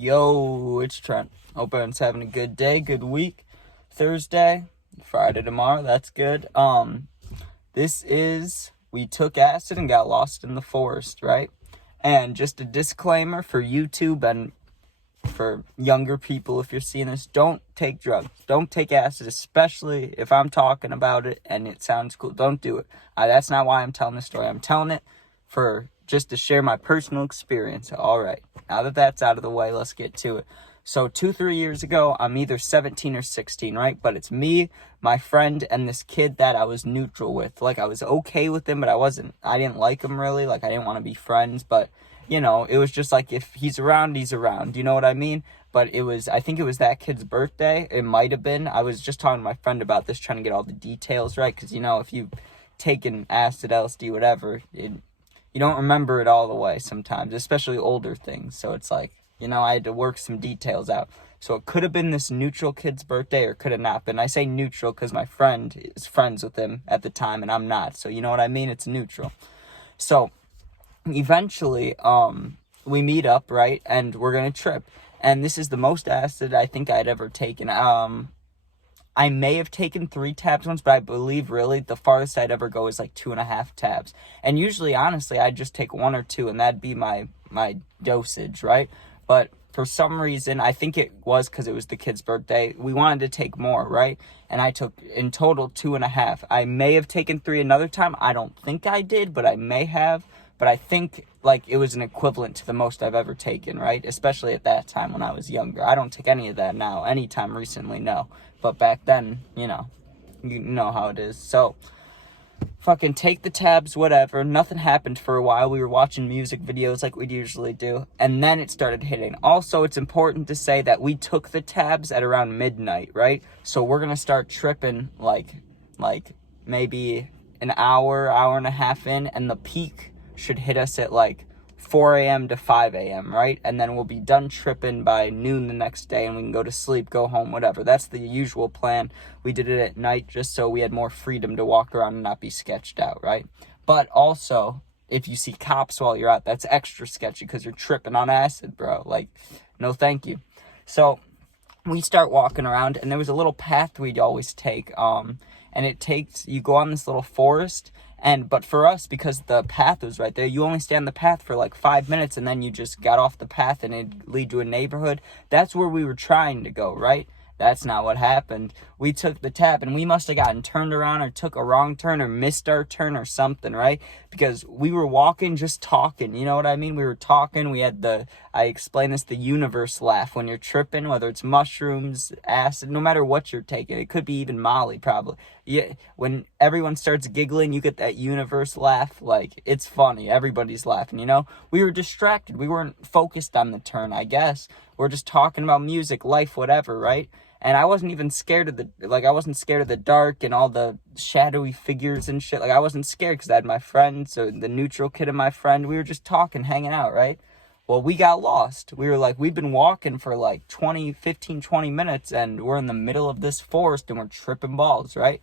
Yo, it's Trent. Hope everyone's having a good day, good week. Thursday, Friday tomorrow, that's good. We took acid and got lost in the forest, right? And just a disclaimer for YouTube and for younger people, if you're seeing this, don't take drugs. Don't take acid, especially if I'm talking about it and it sounds cool. Don't do it. That's not why I'm telling this story. I'm telling it for just to share my personal experience. All right, now that that's out of the way, let's get to it. So 2-3 years ago, I'm either 17 or 16, right? But it's me, my friend, and this kid that I was neutral with. Like, I was okay with him, but I didn't like him really. Like, I didn't want to be friends, but, you know, it was just like, if he's around, he's around. You know what I mean? But I think it was that kid's birthday. It might have been. I was just talking to my friend about this, trying to get all the details right. Because, you know, if you've taken acid, LSD, whatever, you don't remember it all the way sometimes, especially older things. So it's like, you know, I had to work some details out. So it could have been this neutral kid's birthday or could have not been. I say neutral because my friend is friends with him at the time and I'm not. So you know what I mean? It's neutral. So eventually, we meet up, right? And we're going to trip. And this is the most acid I think I'd ever taken. I may have taken 3 tabs once, but I believe really the farthest I'd ever go is like 2.5 tabs. And usually, honestly, I'd just take 1 or 2 and that'd be my dosage, right? But for some reason, I think it was because it was the kid's birthday, we wanted to take more, right? And I took in total 2.5. I may have taken 3 another time. I don't think I did, but I may have. But I think like it was an equivalent to the most I've ever taken, right? Especially at that time when I was younger. I don't take any of that now. Anytime recently, no. But back then, you know how it is. So, fucking take the tabs, whatever. Nothing happened for a while. We were watching music videos like we'd usually do. And then it started hitting. Also, it's important to say that we took the tabs at around midnight, right? So we're going to start tripping like maybe an hour and a half in. And the peak should hit us at like 4 a.m. to 5 a.m., right? And then we'll be done tripping by noon the next day and we can go to sleep, go home, whatever. That's the usual plan. We did it at night just so we had more freedom to walk around and not be sketched out, right? But also, if you see cops while you're out, that's extra sketchy because you're tripping on acid, bro. Like, no thank you. So we start walking around and there was a little path we'd always take. And you go on this little forest. But for us, because the path was right there, you only stay on the path for like 5 minutes and then you just got off the path and it'd lead to a neighborhood. That's where we were trying to go, right? That's not what happened. We took the tab and we must have gotten turned around or took a wrong turn or missed our turn or something, right? Because we were walking, just talking, you know what I mean? We were talking, we had I explain this, the universe laugh when you're tripping, whether it's mushrooms, acid, no matter what you're taking. It could be even Molly, probably. Yeah, when everyone starts giggling, you get that universe laugh. Like, it's funny. Everybody's laughing, you know? We were distracted. We weren't focused on the turn, I guess. We're just talking about music, life, whatever, right? And I wasn't even scared of I wasn't scared of the dark and all the shadowy figures and shit. Like, I wasn't scared because I had my friends, so the neutral kid and my friend, we were just talking, hanging out, right? Well, we got lost. We were like, we've been walking for like 20 minutes and we're in the middle of this forest and we're tripping balls, right?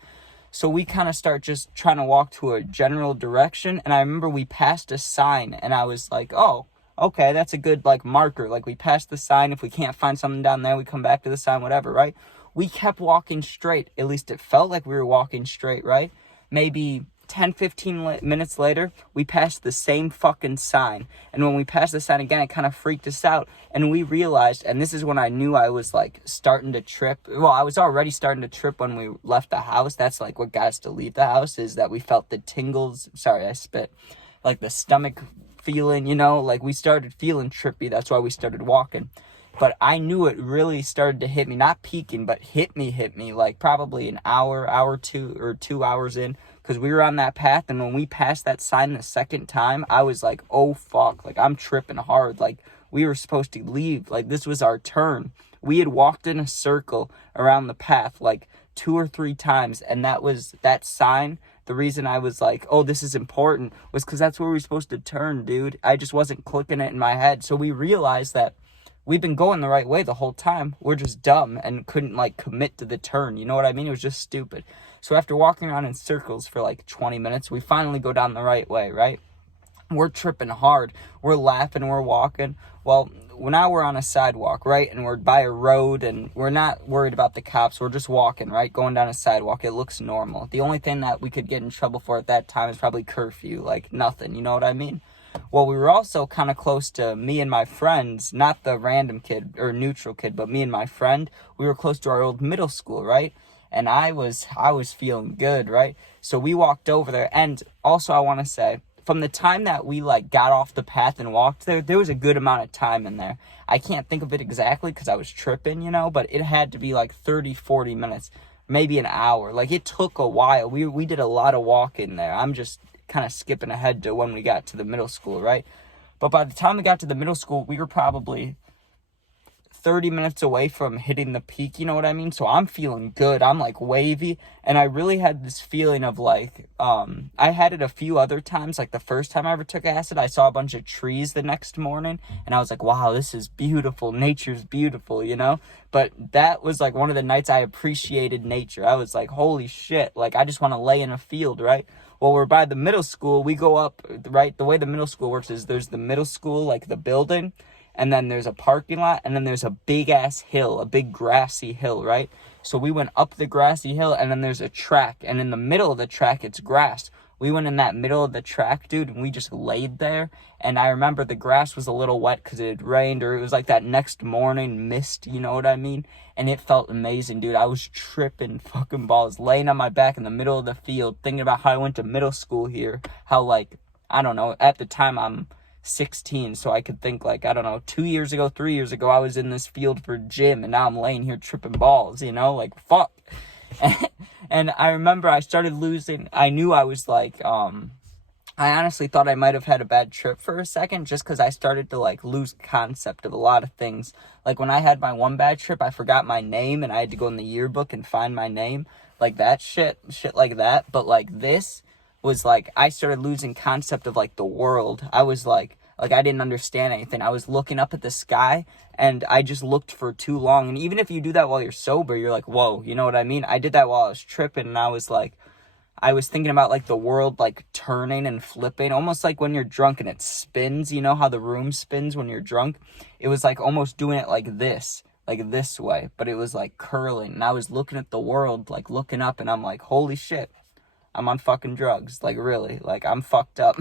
So we kind of start just trying to walk to a general direction. And I remember we passed a sign and I was like, oh, okay, that's a good like marker. Like, we passed the sign. If we can't find something down there, we come back to the sign, whatever, right? We kept walking straight. At least it felt like we were walking straight, right? Maybe 10-15 minutes later, we passed the same fucking sign. And when we passed the sign again, it kind of freaked us out. And we realized, and this is when I knew I was like starting to trip. Well, I was already starting to trip when we left the house. That's like what got us to leave the house, is that we felt the tingles. Sorry, I spit. Like the stomach feeling, you know, like we started feeling trippy. That's why we started walking. But I knew it really started to hit me, not peaking, but hit me like probably an hour, 2 hours in, because we were on that path. And when we passed that sign the second time, I was like, oh fuck, like I'm tripping hard. Like, we were supposed to leave. Like, this was our turn. We had walked in a circle around the path like 2 or 3 times. And that sign, the reason I was like, oh, this is important, was because that's where we were supposed to turn, dude. I just wasn't clicking it in my head. So we realized that we've been going the right way the whole time. We're just dumb and couldn't like commit to the turn. You know what I mean? It was just stupid. So after walking around in circles for like 20 minutes, we finally go down the right way, right? We're tripping hard. We're laughing. We're walking. Well, now we're on a sidewalk, right? And we're by a road and we're not worried about the cops. We're just walking, right? Going down a sidewalk. It looks normal. The only thing that we could get in trouble for at that time is probably curfew. Like nothing, you know what I mean? Well, we were also kind of close to me and my friends, not the random kid or neutral kid, but me and my friend. We were close to our old middle school, right? And I was feeling good, right? So we walked over there. And also I want to say, from the time that we like got off the path and walked there was a good amount of time in there. I can't think of it exactly because I was tripping, you know, but it had to be like 30-40 minutes, maybe an hour. Like it took a while. We did a lot of walking there. I'm just kind of skipping ahead to when we got to the middle school, right? But by the time we got to the middle school, we were probably 30 minutes away from hitting the peak, you know what I mean? So I'm feeling good. I'm like wavy. And I really had this feeling of like, I had it a few other times. Like the first time I ever took acid, I saw a bunch of trees the next morning and I was like, wow, this is beautiful. Nature's beautiful, you know? But that was like one of the nights I appreciated nature. I was like, holy shit. Like I just want to lay in a field, right? Well, we're by the middle school. We go up, right? The way the middle school works is there's the middle school, like the building, and then there's a parking lot, and then there's a big-ass hill, a big grassy hill, right? So we went up the grassy hill, and then there's a track, and in the middle of the track, it's grass. We went in that middle of the track, dude, and we just laid there, and I remember the grass was a little wet because it had rained, or it was like that next morning mist, you know what I mean? And it felt amazing, dude. I was tripping fucking balls, laying on my back in the middle of the field, thinking about how I went to middle school here, how, like, I don't know, at the time I'm 16, so I could think like, I don't know, 2 years ago, 3 years ago, I was in this field for gym, and now I'm laying here tripping balls, you know, like, fuck. And I remember I started losing, I knew I was like, I honestly thought I might have had a bad trip for a second, just because I started to, like, lose concept of a lot of things. Like, when I had my one bad trip, I forgot my name, and I had to go in the yearbook and find my name, like, that shit like that, but, like, this was like, I started losing concept of like the world. I was like I didn't understand anything. I was looking up at the sky and I just looked for too long. And even if you do that while you're sober, you're like, whoa, you know what I mean? I did that while I was tripping and I was like, I was thinking about like the world like turning and flipping, almost like when you're drunk and it spins, you know how the room spins when you're drunk? It was like almost doing it like this way, but it was like curling. And I was looking at the world, like looking up and I'm like, holy shit. I'm on fucking drugs, like really, like I'm fucked up.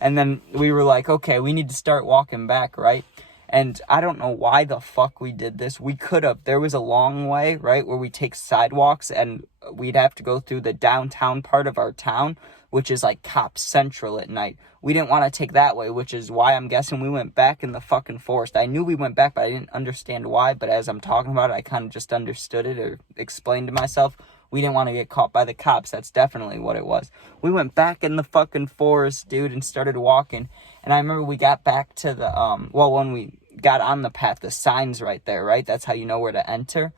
And then we were like, okay, we need to start walking back, right? And I don't know why the fuck we did this. We could have, there was a long way, right, where we take sidewalks and we'd have to go through the downtown part of our town, which is like Cop Central at night. We didn't want to take that way, which is why I'm guessing we went back in the fucking forest. I knew we went back, but I didn't understand why. But as I'm talking about it, I kind of just understood it or explained to myself. We didn't want to get caught by the cops. That's definitely what it was. We went back in the fucking forest, dude, and started walking. And I remember we got back to the, when we got on the path, the sign's right there, right? That's how you know where to enter.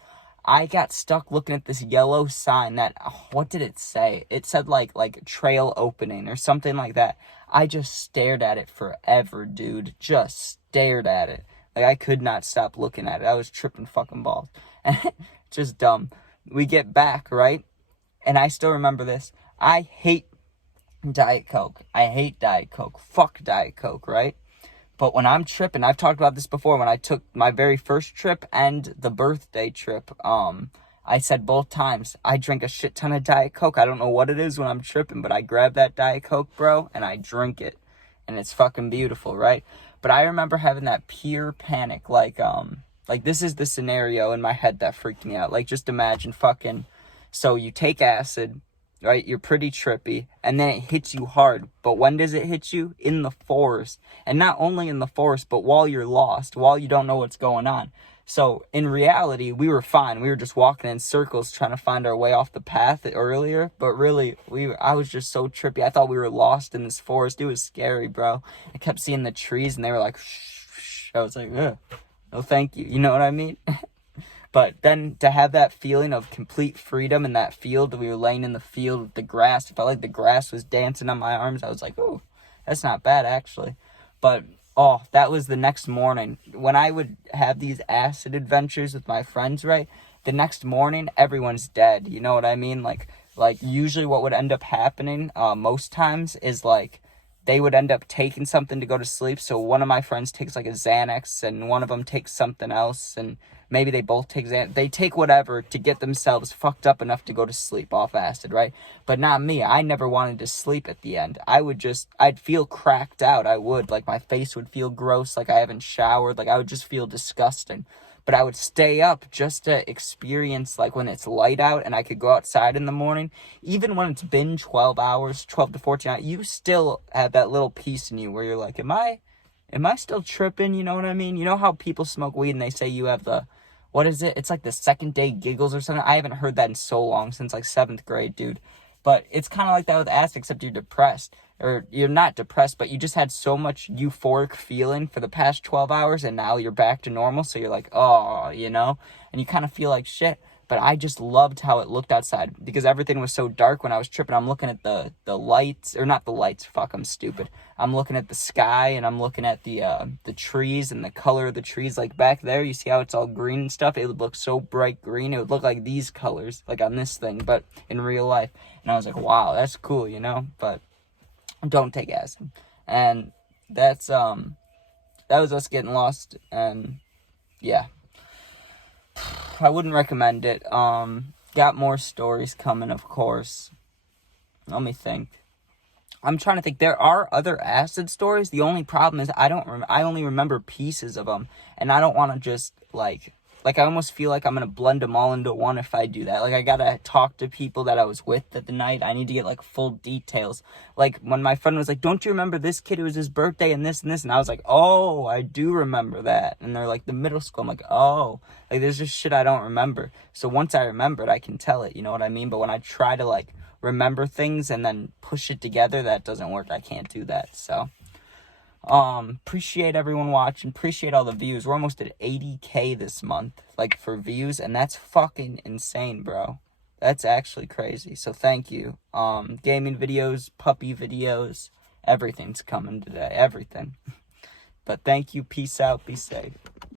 I got stuck looking at this yellow sign that, what did it say? It said like trail opening or something like that. I just stared at it forever, dude. Just stared at it. Like I could not stop looking at it. I was tripping fucking balls. Just dumb. We get back, right? And I still remember this. I hate Diet Coke. I hate Diet Coke. Fuck Diet Coke, right? But when I'm tripping, I've talked about this before, when I took my very first trip and the birthday trip, I said both times, I drink a shit ton of Diet Coke. I don't know what it is when I'm tripping, but I grab that Diet Coke, bro, and I drink it. And it's fucking beautiful, right? But I remember having that pure panic, like this is the scenario in my head that freaked me out. Like, just imagine so you take acid, right? You're pretty trippy, and then it hits you hard. But when does it hit you? In the forest. And not only in the forest, but while you're lost, while you don't know what's going on. So, in reality, we were fine. We were just walking in circles trying to find our way off the path earlier. But really, I was just so trippy. I thought we were lost in this forest. It was scary, bro. I kept seeing the trees, and they were like, shh, shh. I was like, ugh. No, thank you. You know what I mean? But then to have that feeling of complete freedom in that field, we were laying in the field with the grass. It felt like the grass was dancing on my arms. I was like, oh, that's not bad, actually. But, that was the next morning. When I would have these acid adventures with my friends, right? The next morning, everyone's dead. You know what I mean? Like usually what would end up happening most times is, like, they would end up taking something to go to sleep. So one of my friends takes like a Xanax, and one of them takes something else, and maybe they both take Xanax. They take whatever to get themselves fucked up enough to go to sleep off acid, right? But not me. I never wanted to sleep at the end. I'd feel cracked out. I would. Like, my face would feel gross, like I haven't showered. Like, I would just feel disgusting. But I would stay up just to experience, like, when it's light out and I could go outside in the morning. Even when it's been 12 hours, 12 to 14 hours, you still have that little piece in you where you're like, am I still tripping? You know what I mean? You know how people smoke weed and they say you have the, what is it? It's like the second day giggles or something. I haven't heard that in so long, since like 7th grade, dude. But it's kind of like that with acid, except you're depressed. Or you're not depressed, but you just had so much euphoric feeling for the past 12 hours, and now you're back to normal, so you're like, oh, you know? And you kind of feel like shit. But I just loved how it looked outside, because everything was so dark when I was tripping. I'm looking at the lights, or not the lights, fuck, I'm stupid. I'm looking at the sky, and I'm looking at the trees and the color of the trees. Like, back there, you see how it's all green and stuff? It would look so bright green. It would look like these colors, like on this thing, but in real life. And I was like, wow, that's cool, you know? But don't take acid. And that was us getting lost, and yeah, I wouldn't recommend it. Got more stories coming, of course. Let me think. I'm trying to think. There are other acid stories. The only problem is I only remember pieces of them, and I don't want to just like I almost feel like I'm going to blend them all into one if I do that. Like, I got to talk to people that I was with at the night. I need to get, like, full details. Like, when my friend was like, don't you remember this kid? It was his birthday and this and this. And I was like, oh, I do remember that. And they're like, the middle school. I'm like, oh. Like, there's just shit I don't remember. So once I remember it, I can tell it. You know what I mean? But when I try to, like, remember things and then push it together, that doesn't work. I can't do that. So appreciate everyone watching, appreciate all the views. We're almost at 80K this month, like, for views, and that's fucking insane, bro. That's actually crazy. So thank you. Gaming videos, puppy videos, everything's coming today, everything. But thank you, peace out, be safe.